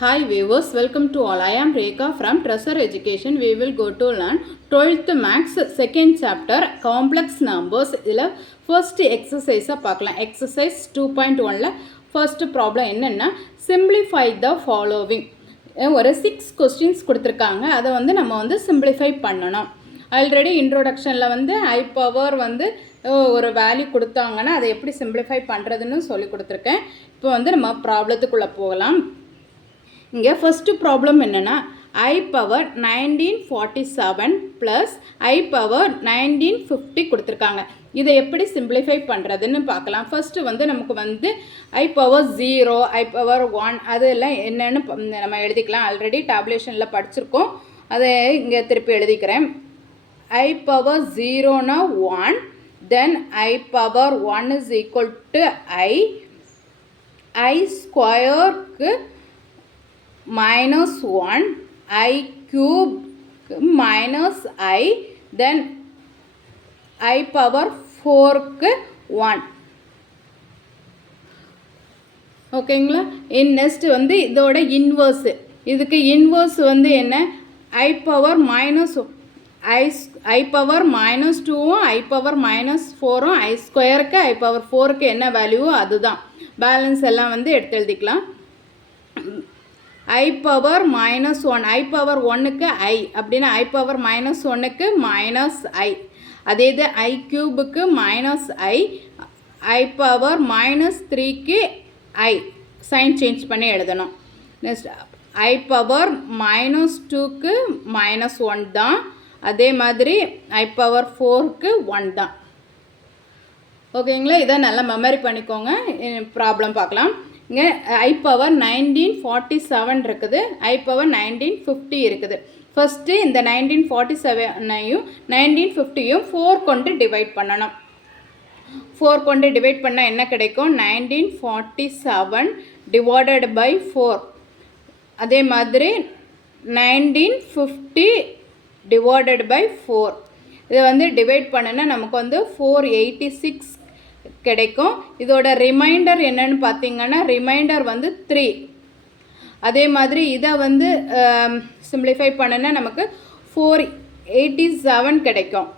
Hi viewers, welcome to all. I am Rekha from Treasure Education. We will go to learn 12th Maths second chapter complex numbers. இதில் first exercise பார்க்கலாம். Exercise 2.1ல first problem என்னன்னா simplify the following. ஒரு 6 questions கொடுத்திருக்காங்க. அதை வந்து நம்ம வந்து simplify பண்ணணும். ஆல்ரெடி இன்ட்ரோடக்ஷனில் வந்து I power வந்து ஒரு வேல்யூ கொடுத்தாங்கன்னா அதை எப்படி சிம்பிளிஃபை பண்ணுறதுன்னு சொல்லி கொடுத்துருக்கேன். இப்போ வந்து நம்ம ப்ராப்ளத்துக்குள்ளே போகலாம். இங்கே ஃபஸ்ட்டு ப்ராப்ளம் என்னென்னா I power 1947 plus I power 1950 கொடுத்துருக்காங்க. இதை எப்படி சிம்பிளிஃபை பண்ணுறதுன்னு பார்க்கலாம். ஃபஸ்ட்டு வந்து நமக்கு வந்து I power 0 I power 1 அதெல்லாம் என்னென்னு நம்ம எழுதிக்கலாம். ஆல்ரெடி டேப்லேஷனில் படிச்சிருக்கோம். அதை இங்கே திருப்பி எழுதிக்கிறேன். I power 0னா 1, then I power 1 is equal to I ஸ்கொயருக்கு minus 1, I cube minus I, then I power 4க்கு 1. ஓகேங்களா? நெக்ஸ்ட் வந்து இதோட இன்வர்ஸ். இதுக்கு இன்வர்ஸ் வந்து என்ன? I power minus I power minus 2ம் I power minus 4ம் I ஸ்கொயருக்கு I power 4க்கு என்ன வேல்யூவோ அதுதான். பேலன்ஸ் எல்லாம் வந்து எடுத்து எழுதிக்கலாம். I power minus 1 I power 1க்கு I அப்படின்னா I power minus 1க்கு minus I, அதே இது I cube minus I power minus 3க்கு I சைன் சேஞ்ச் பண்ணி எழுதணும். நெக்ஸ்ட் I power minus 2க்கு minus 1 தான், அதே மாதிரி I power 4க்கு 1 தான். ஓகேங்களா? இதை நல்லா மெமரி பண்ணிக்கோங்க. ப்ராப்ளம் பார்க்கலாம். இங்கே I power 1947 இருக்குது, I power 1950 இருக்குது. ஃபஸ்ட்டு இந்த 1947ஐயும் 1950யும் 4 கொண்டு டிவைட் பண்ணணும். 4 கொண்டு டிவைட் பண்ணால் என்ன கிடைக்கும்? 1947 டிவைடட் பை 4. அதே மாதிரி 1950 டிவைடட் பை 4. இதை வந்து டிவைட் பண்ணுன்னா நமக்கு வந்து 486 கிடைக்கும். இதோட ரிமைண்டர் என்னன்னு பார்த்தீங்கன்னா ரிமைண்டர் வந்து 3. அதே மாதிரி இதை வந்து சிம்பிளிஃபை பண்ணுன்னா நமக்கு 487 கிடைக்கும்.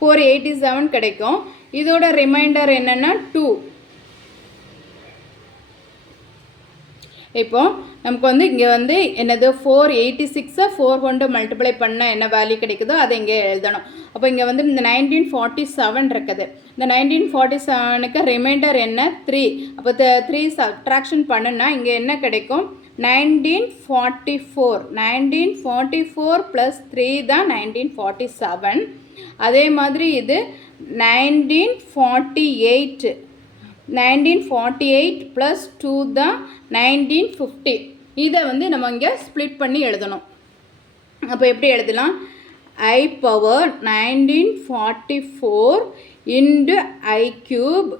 487 கிடைக்கும். இதோட ரிமைண்டர் என்னென்னா 2. இப்போ நமக்கு வந்து இங்கே வந்து என்னது 486 4 கொண்டு மல்டிப்ளை பண்ணால் என்ன வேல்யூ கிடைக்குதோ அதை இங்கே எழுதணும். அப்போ இங்கே வந்து இந்த 1947 இருக்குது. இந்த 1947க்கு ரிமைண்டர் என்ன? 3. அப்போ 3 சப்ட்ராக்ஷன் பண்ணுன்னா இங்கே என்ன கிடைக்கும்? 1944 ப்ளஸ் 3 தான் 1947. அதே மாதிரி இது 1948 ப்ளஸ் 2 தான் 1950. இதை வந்து நம்ம இங்கே ஸ்ப்ளிட் பண்ணி எழுதணும். அப்போ எப்படி எழுதலாம்? I power 1944 into I cube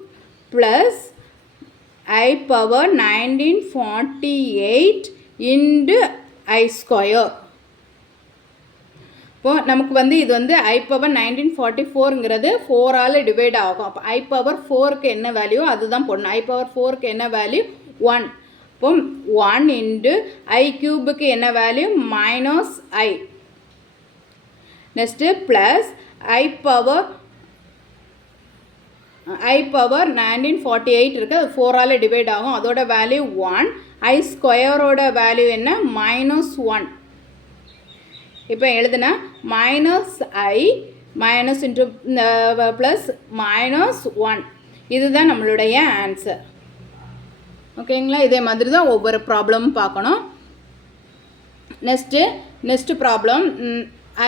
plus I power 1948 into I square. இப்போது நமக்கு வந்து இது வந்து I power 1944ங்கிறது 4ஆல் டிவைட் ஆகும். அப்போ I power 4க்கு என்ன வேல்யூ அதுதான் போடணும். I power 4க்கு என்ன வேல்யூ? 1. இப்போ 1 இன்ட்டு I க்யூபுக்கு என்ன value? Minus I. Next plus I power 1948 இருக்குது, அது 4ஆல் டிவைட் ஆகும். அதோட வேல்யூ 1. I ஸ்கொயரோட வேல்யூ என்ன? மைனஸ் 1. இப்போ எழுதுனா minus I minus into plus minus 1. இதுதான் நம்மளுடைய ஆன்சர். ஓகேங்களா? இதே மாதிரி தான் ஒவ்வொரு ப்ராப்ளமும் பார்க்கணும். Next problem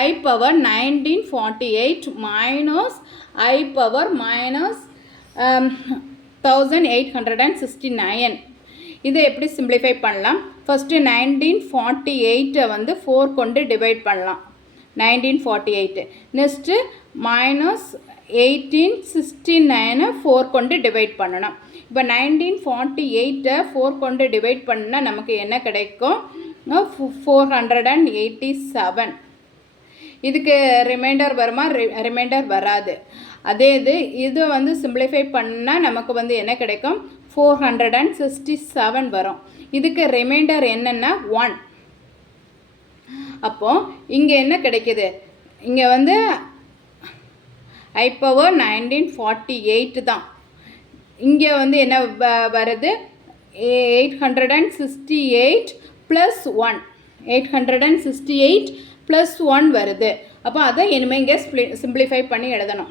I power 1948 minus I power minus 1869. இதை எப்படி சிம்பிளிஃபை பண்ணலாம்? ஃபஸ்ட்டு 1948 வந்து 4 கொண்டு டிவைட் பண்ணலாம். 1948. நெக்ஸ்ட்டு மைனஸ் 1869 4 கொண்டு டிவைட் பண்ணணும். இப்போ 1948 4 கொண்டு டிவைட் பண்ணால் நமக்கு என்ன கிடைக்கும்? 487. இதுக்கு ரிமைண்டர் வருமா? ரிமைண்டர் வராது. அதே இது வந்து சிம்பிளிஃபை பண்ணால் நமக்கு வந்து என்ன கிடைக்கும்? 467 வரும். இதுக்கு ரிமைண்டர் என்னென்னா 1. அப்போது இங்கே என்ன கிடைக்கிது, இங்கே வந்து I power 1948 தான். இங்கே வந்து என்ன வருது, 868 + 1, 868 + 1 வருது. அப்போ அதை இனிமேல் இங்கே சிம்பிளிஃபை பண்ணி எழுதணும்.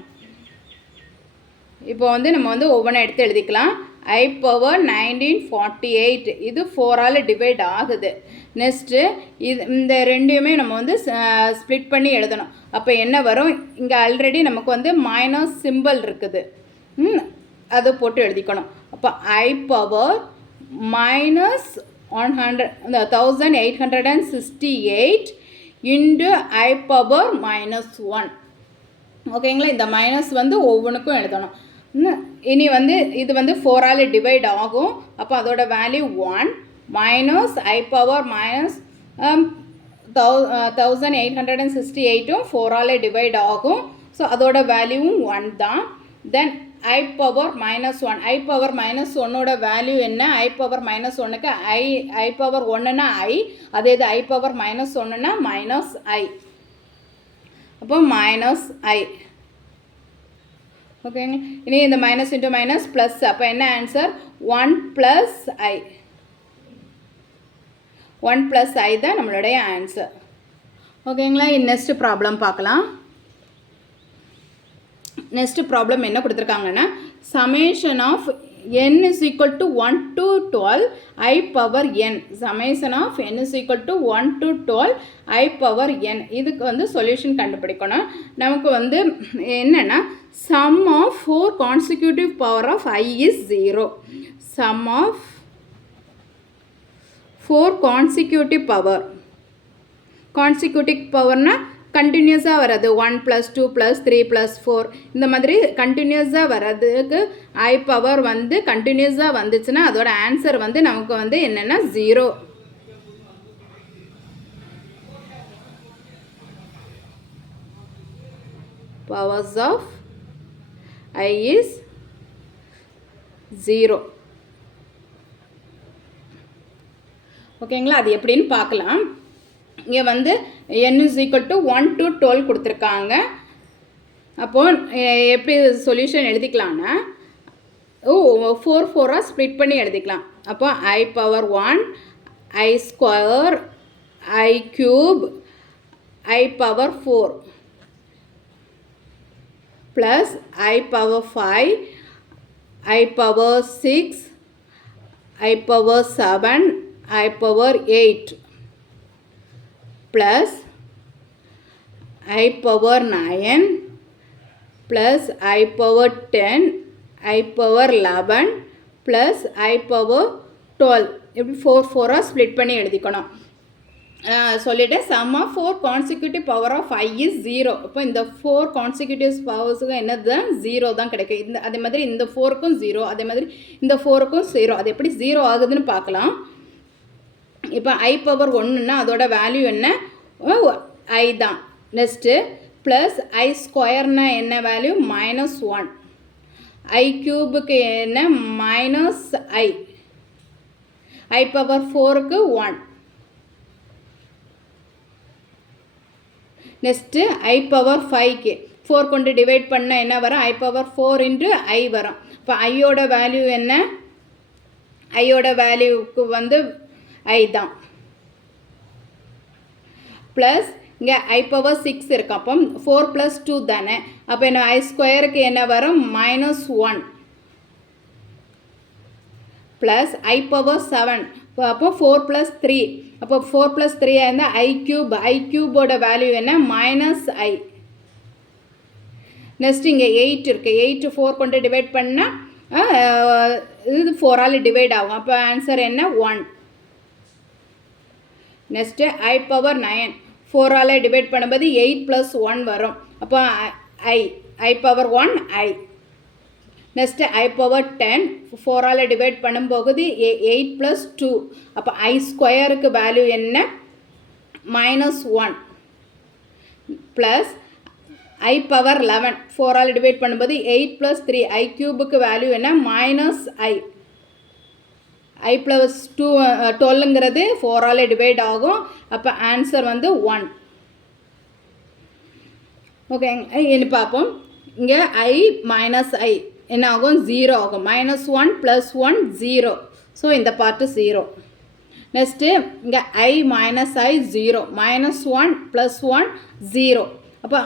இப்போ வந்து நம்ம வந்து ஒவ்வொன்றும் எடுத்து எழுதிக்கலாம். I power 1948 இது 4ஆல் டிவைட் ஆகுது. நெக்ஸ்ட்டு இந்த ரெண்டையுமே நம்ம வந்து ஸ்ப்ளிட் பண்ணி எழுதணும். அப்போ என்ன வரும், இங்கே ஆல்ரெடி நமக்கு வந்து மைனஸ் சிம்பிள் இருக்குது, அதை போட்டு எழுதிக்கணும். அப்போ I power -1868 into I power -1. ஓகேங்களா, இந்த மைனஸ் வந்து ஒவ்வொன்றுக்கும் எழுதணும். இனி வந்து இது வந்து 4ஆல் டிவைட் ஆகும். அப்போ அதோட வேல்யூ 1 மைனஸ் I power -1868ம் 4ஆல் டிவைட் ஆகும். ஸோ அதோட வேல்யூவும் 1 தான். Then I power -1, I power -1ஓட வேல்யூ என்ன, I power -1க்கு I power 1னா I, அதே இது I power -1னா -I. அப்போ -I. ஓகேங்க, இனி இந்த மைனஸ் இன்ட்டு மைனஸ் ப்ளஸ். அப்போ என்ன ஆன்சர், 1 + I. 1 + I தான் நம்மளுடைய ஆன்சர். ஓகேங்களா, நெக்ஸ்ட் ப்ராப்ளம் பார்க்கலாம். நெக்ஸ்ட் ப்ராப்ளம் என்ன கொடுத்துருக்காங்கன்னா, summation of n is equal to 1 to 12 I power n. Summation of n is equal to 1 to 12 I power n. இதுக்கு வந்து சொல்யூஷன் கண்டுபிடிக்கணும். நமக்கு வந்து என்னென்னா, sum of 4 consecutive power of I is 0. Sum of 4 consecutive power. Consecutive powerனா கண்டினியூஸாக வர்றது, 1 + 2 + 3 + 4 இந்த மாதிரி கண்டினியூஸாக வர்றதுக்கு I பவர் வந்து கண்டினியூஸாக வந்துச்சுன்னா அதோட ஆன்சர் வந்து நமக்கு வந்து என்னென்னா 0. Powers of I is 0. ஓகேங்களா, அது எப்படின்னு பார்க்கலாம். இங்கே வந்து n is equal to 1 to 12 கொடுத்துருக்காங்க. அப்போது எப்படி சொல்யூஷன் எழுதிக்கலான்னா, 4 ஸ்ப்ளிட் பண்ணி எழுதிக்கலாம். அப்போ I power 1 I square I cube I power 4 plus I power 5 I power 6 I power 7 I power 8 plus I power 9 plus I power 10 I power 11 plus I power 12. இப்படி 4 split பண்ணி எழுதிக்கணும். சொல்லிவிட்டேன், sum of 4 consecutive power of I is 0. இப்போ இந்த 4 consecutive பவர்ஸுக்கு என்னது தான் 0 தான் கிடைக்கும். இந்த அதே மாதிரி இந்த 4க்கும் 0, அதே மாதிரி இந்த 4க்கும் 0. அது எப்படி 0 ஆகுதுன்னு பார்க்கலாம். இப்போ I பவர் 1ன்னா அதோட வேல்யூ என்ன, I தான். நெக்ஸ்ட்டு ப்ளஸ் I ஸ்கொயர்னா என்ன வேல்யூ, -1. I க்யூபுக்கு என்ன, -I. I பவர் 4க்கு 1. நெக்ஸ்ட்டு I பவர் 5க்கு 4 கொண்டு டிவைட் பண்ணால் என்ன வரும், I பவர் 4 × I வரும். இப்போ ஐயோட வேல்யூ என்ன, ஐயோட வேல்யூக்கு வந்து I தான். ப்ளஸ் இங்கே I பவர் 6 இருக்கு. அப்போ 4 + 2 தானே. அப்போ என்ன, I ஸ்கொயருக்கு என்ன வரும், -1 ப்ளஸ் I பவர் 7. அப்போ 4 + 3. அப்போ 4 + 3 இருந்தால் I க்யூப். I க்யூபோட வேல்யூ என்ன, -I. நெக்ஸ்ட் இங்கே 8 இருக்குது. 8 4 கொண்டு டிவைட் பண்ணால் இது 4ஆல் டிவைட் ஆகும். அப்போ ஆன்சர் என்ன, 1. நெக்ஸ்ட்டு I பவர் 9 4ஆல் டிவைட் பண்ணும்போது 8 + 1 வரும். அப்போ I power 1 I. Next I power 10 4ஆல் டிவைட் பண்ணும்போது 8 + 2. அப்போ I ஸ்கொயருக்கு வேல்யூ என்ன, -1 ப்ளஸ் I பவர் 11 4ஆல் டிவைட் பண்ணும்போது 8 + 3. I க்யூபுக்கு வேல்யூ என்ன, -I. I plus 2 12ங்கிறது 4ஆல் டிவைட் ஆகும். அப்போ ஆன்சர் வந்து 1. ஓகே, இனி பார்ப்போம். இங்கே I மைனஸ் I என்ன ஆகும்? 0 ஆகும். -1 + 1 0. ஸோ இந்த பார்ட்டு 0. நெக்ஸ்ட்டு இங்கே I மைனஸ் I 0, -1 + 1 0. அப்போ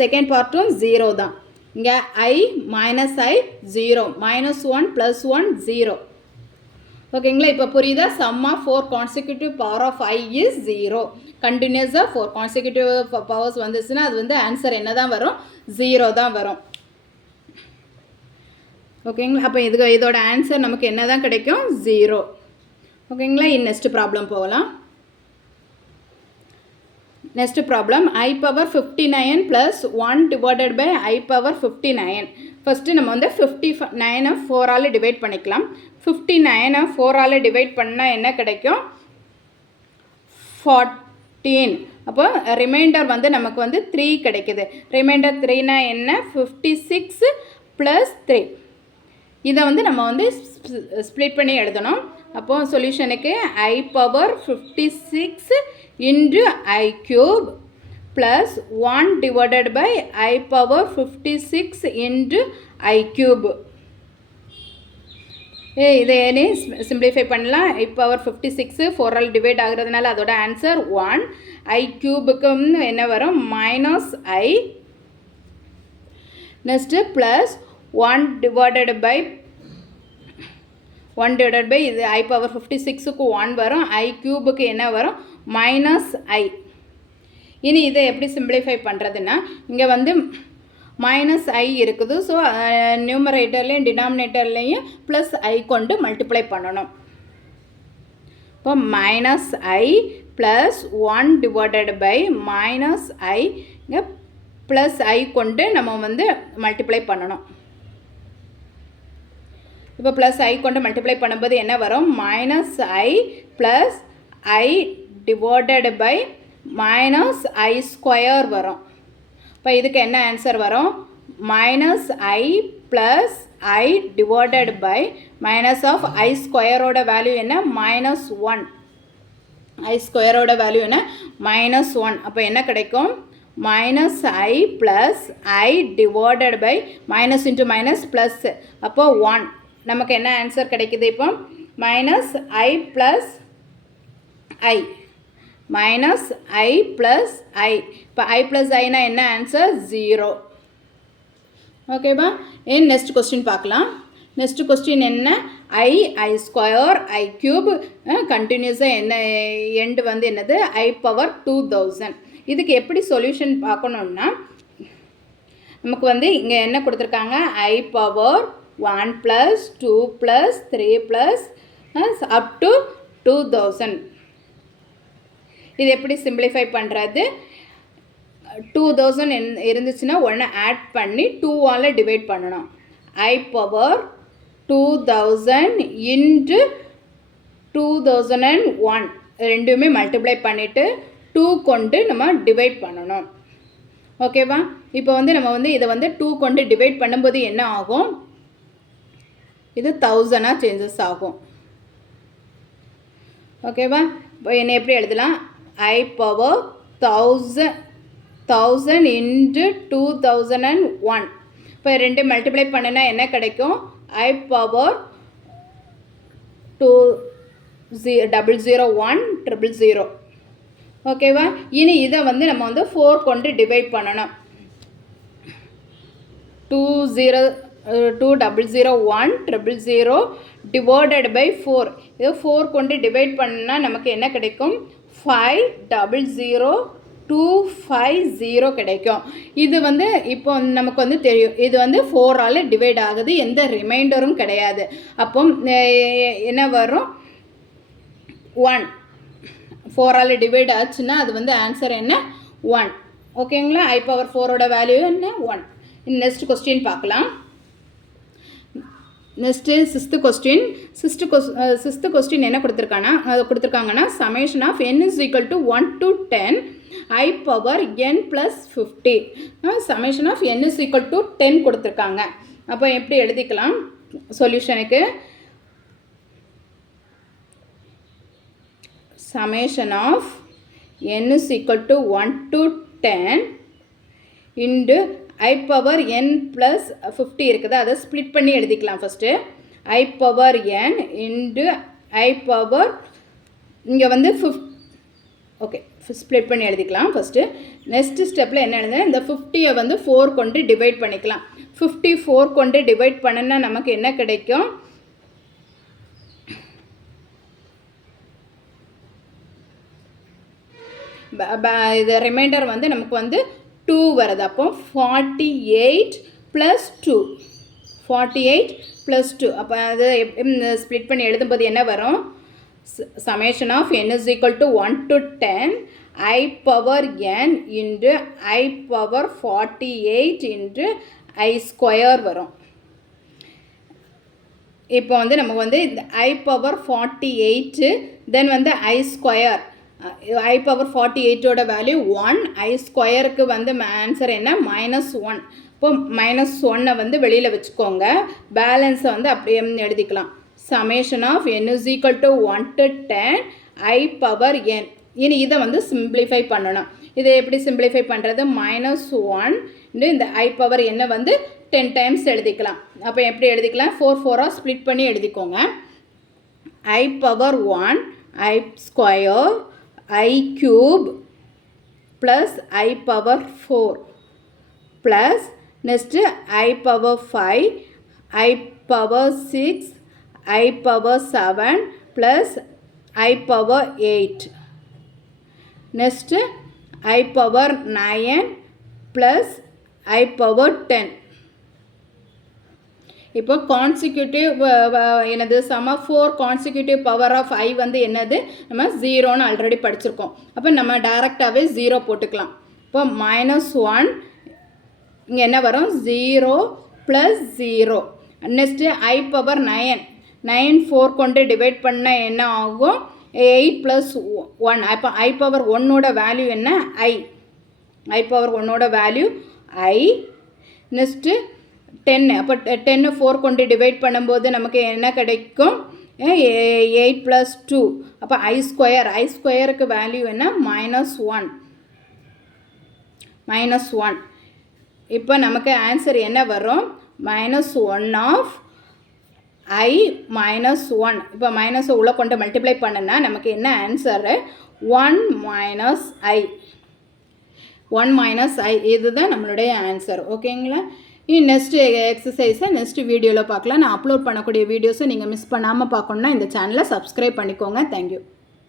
செகண்ட் பார்ட்டும் 0 தான். இங்கே I மைனஸ் I 0, -1 + 1 0. ஓகேங்களா? இப்போ புரியுதா? Sum of 4 consecutive power of I is 0. கண்டினியூஸாக 4 கான்சிக்யூட்டிவ் பவர்ஸ் வந்துச்சுன்னா அது வந்து ஆன்சர் என்ன தான் வரும்? 0 தான் வரும். ஓகேங்களா? அப்போ இதோட ஆன்சர் நமக்கு என்ன தான் கிடைக்கும்? 0. ஓகேங்களா? நெக்ஸ்ட் ப்ராப்ளம் போகலாம். Next problem I power 59 + 1 divided by I power 59. First நம்ம வந்து 59 4ஆல் டிவைட் பண்ணிக்கலாம். 59 4ஆல் டிவைட் பண்ணால் என்ன கிடைக்கும்? 14. அப்போ ரிமைண்டர் வந்து நமக்கு வந்து 3 கிடைக்குது. ரிமைண்டர் 3னா என்ன? 56 + 3. இதை வந்து நம்ம வந்து ஸ்ப்ளிட் பண்ணி எழுதணும். அப்போது சொல்யூஷனுக்கு I power 56 into I cube plus 1 divided by I power 56 into I cube. இதை ஏனே சிம்பிளிஃபை பண்ணலாம். I பவர் 56 4ஆல் டிவைட் ஆகிறதுனால அதோட ஆன்சர் 1. I கியூபுக்கு என்ன வரும்? -I. Next plus 1 divided by இது I பவர் 56க்கு 1 வரும். I கியூபுக்கு என்ன வரும்? -I. இனி இதை எப்படி சிம்பிளிஃபை பண்ணுறதுன்னா, இங்கே வந்து -I இருக்குது. ஸோ நியூமரேட்டர்லேயும் டினாமினேட்டர்லேயும் +I கொண்டு மல்டிப்ளை பண்ணணும். இப்போ -I plus 1 divided by -I இங்கே +I கொண்டு நம்ம வந்து மல்டிப்ளை பண்ணணும். இப்போ +I கொண்டு மல்டிப்ளை பண்ணும்போது என்ன வரும்? -I plus I divided by -I square வரும். இப்போ இதுக்கு என்ன ஆன்சர் வரும்? -I plus I divided by -I ஸ்கொயரோட வேல்யூ என்ன? -1. I ஸ்கொயரோட வேல்யூ என்ன? -1. அப்போ என்ன கிடைக்கும்? -I plus I divided by minus into minus plus, அப்போ 1. நமக்கு என்ன ஆன்சர் கிடைக்குது? இப்போ -I plus I -I plus I. இப்போ I ப்ளஸ் ஐனா என்ன ஆன்சர்? 0. ஓகேவா? நெக்ஸ்ட் கொஸ்டின் பார்க்கலாம். நெக்ஸ்ட் கொஸ்டின் என்ன? I ஸ்கொயர் I கியூப் கண்டினியூஸாக என்ன எண்டு வந்து என்னது? I power 2000. இதுக்கு எப்படி சொல்யூஷன் பார்க்கணுன்னா, நமக்கு வந்து இங்கே என்ன கொடுத்துருக்காங்க? I power 1 + 2 + 3 + up to 2000. இது எப்படி சிம்பிளிஃபை பண்ணுறது? 2000 இருந்துச்சுன்னா ஒன்று ஆட் பண்ணி 2ஆல் டிவைட் பண்ணணும். I பவர் 2000 இன்ட்டு 2001 ரெண்டுமே மல்டிப்ளை பண்ணிவிட்டு 2 கொண்டு நம்ம டிவைட் பண்ணணும். ஓகேவா? இப்போ வந்து நம்ம வந்து இதை வந்து 2 கொண்டு டிவைட் பண்ணும்போது என்ன ஆகும்? இது 1000ஆக சேஞ்சஸ் ஆகும். ஓகேவா? இப்போ என்ன எப்படி எழுதலாம்? I power 1000 into 2001. இப்போ ரெண்டு மல்டிப்ளை பண்ணினா என்ன கிடைக்கும்? I power 200100. ஓகேவா? இனி இதை வந்து நம்ம வந்து 4 கொண்டு டிவைட் பண்ணணும். 200100 டிவைடட் பை 4. இது 4 கொண்டு டிவைட் பண்ணால் நமக்கு என்ன கிடைக்கும்? 500250 கிடைக்கும். இது வந்து இப்போ நமக்கு வந்து தெரியும், இது வந்து 4ஆல் டிவைட் ஆகுது, எந்த ரிமைண்டரும் கிடையாது. அப்போ என்ன வரும்? 1. 4ஆல் டிவைட் ஆச்சுன்னா அது வந்து ஆன்சர் என்ன? 1. ஓகேங்களா? I பவர் 4ஓட வேல்யூ என்ன? 1. நெக்ஸ்ட் கொஸ்டின் பார்க்கலாம். நெக்ஸ்ட்டு சிக்ஸ்த்து கொஸ்டின் என்ன கொடுத்துருக்காங்கன்னா summation of n is equal to 1 to 10 I power n plus 50. Summation of n is equal to 10 கொடுத்துருக்காங்க. அப்போ எப்படி எழுதிக்கலாம் சொல்யூஷனுக்கு? summation of n is equal to 1 to 10 into I power n plus 50 இருக்குது. அதை split பண்ணி எழுதிக்கலாம். First I power n into I power இங்கே வந்து ஓகே ஸ்ப்ளிட் பண்ணி எழுதிக்கலாம். ஃபஸ்ட்டு நெக்ஸ்ட் ஸ்டெப்பில் என்ன எழுதுனா இந்த 50-ஐ வந்து 4 கொண்டு டிவைட் பண்ணிக்கலாம். 54 கொண்டு டிவைட் பண்ணினா நமக்கு என்ன கிடைக்கும்? இது ரிமைண்டர் வந்து நமக்கு வந்து 2 வருது. அப்போ 48 + 2 48 + 2 அப்போ அது ஸ்ப்ளிட் பண்ணி எழுதும்போது என்ன வரும்? summation of n is equal to 1 to 10 I power n into I power 48 into I square வரும். இப்போ வந்து நமக்கு வந்து I power 48 தென் வந்து I square I power 48ஓட வேல்யூ 1 I ஸ்கொயருக்கு வந்து ஆன்சர் என்ன? -1. இப்போ -1 வந்து வெளியில் வச்சுக்கோங்க. பேலன்ஸை வந்து அப்படியே எழுதிக்கலாம். summation of n is equal to 1 to 10 I power n. இனி இதை வந்து சிம்பிளிஃபை பண்ணணும். இதை எப்படி சிம்பிளிஃபை பண்ணுறது? -1 இந்த I power n வந்து 10 டைம்ஸ் எழுதிக்கலாம். அப்போ எப்படி எழுதிக்கலாம்? 4 ஸ்ப்ளிட் பண்ணி எழுதிக்கோங்க. I power 1 I square I cube plus I power 4 plus next I power 5 I power 6 I power 7 plus I power 8 next I power 9 plus I power 10. இப்போ consecutive என்னது sum of 4 consecutive power of I வந்து என்னது? நம்ம 0ன்னு already படிச்சிருக்கோம். அப்போ நம்ம டைரெக்டாகவே 0 போட்டுக்கலாம். இப்போ -1 இங்கே என்ன வரும்? 0 + 0 நெக்ஸ்ட்டு I power 9 4 கொண்டு டிவைட் பண்ணால் என்ன ஆகும்? 8 + 1 அப்போ I power 1ஓட வேல்யூ என்ன? I power 1ஓட வேல்யூ I. நெக்ஸ்ட்டு 10 அப்போ 10 4 கொண்டு டிவைட் பண்ணும்போது நமக்கு என்ன கிடைக்கும்? 8 + 2 அப்போ I ஸ்கொயருக்கு வேல்யூ என்ன? -1 இப்போ நமக்கு ஆன்சர் என்ன வரும்? -1 ஆஃப் I -1. இப்போ மைனஸை உள்ள கொண்டு மல்டிப்ளை பண்ணுனா நமக்கு என்ன ஆன்சரு? 1 - I இதுதான் நம்மளுடைய ஆன்சர். ஓகேங்களா? நெக்ஸ்ட் எக்ஸசைஸை நெக்ஸ்ட் வீடியோவில் பார்க்கலாம். நான் அப்லோட் பண்ணக்கூடிய வீடியோஸை நீங்கள் மிஸ் பண்ணாமல் பார்க்கணுன்னா இந்த சேனலை சப்ஸ்கிரைப் பண்ணிக்கோங்க. தேங்க்யூ.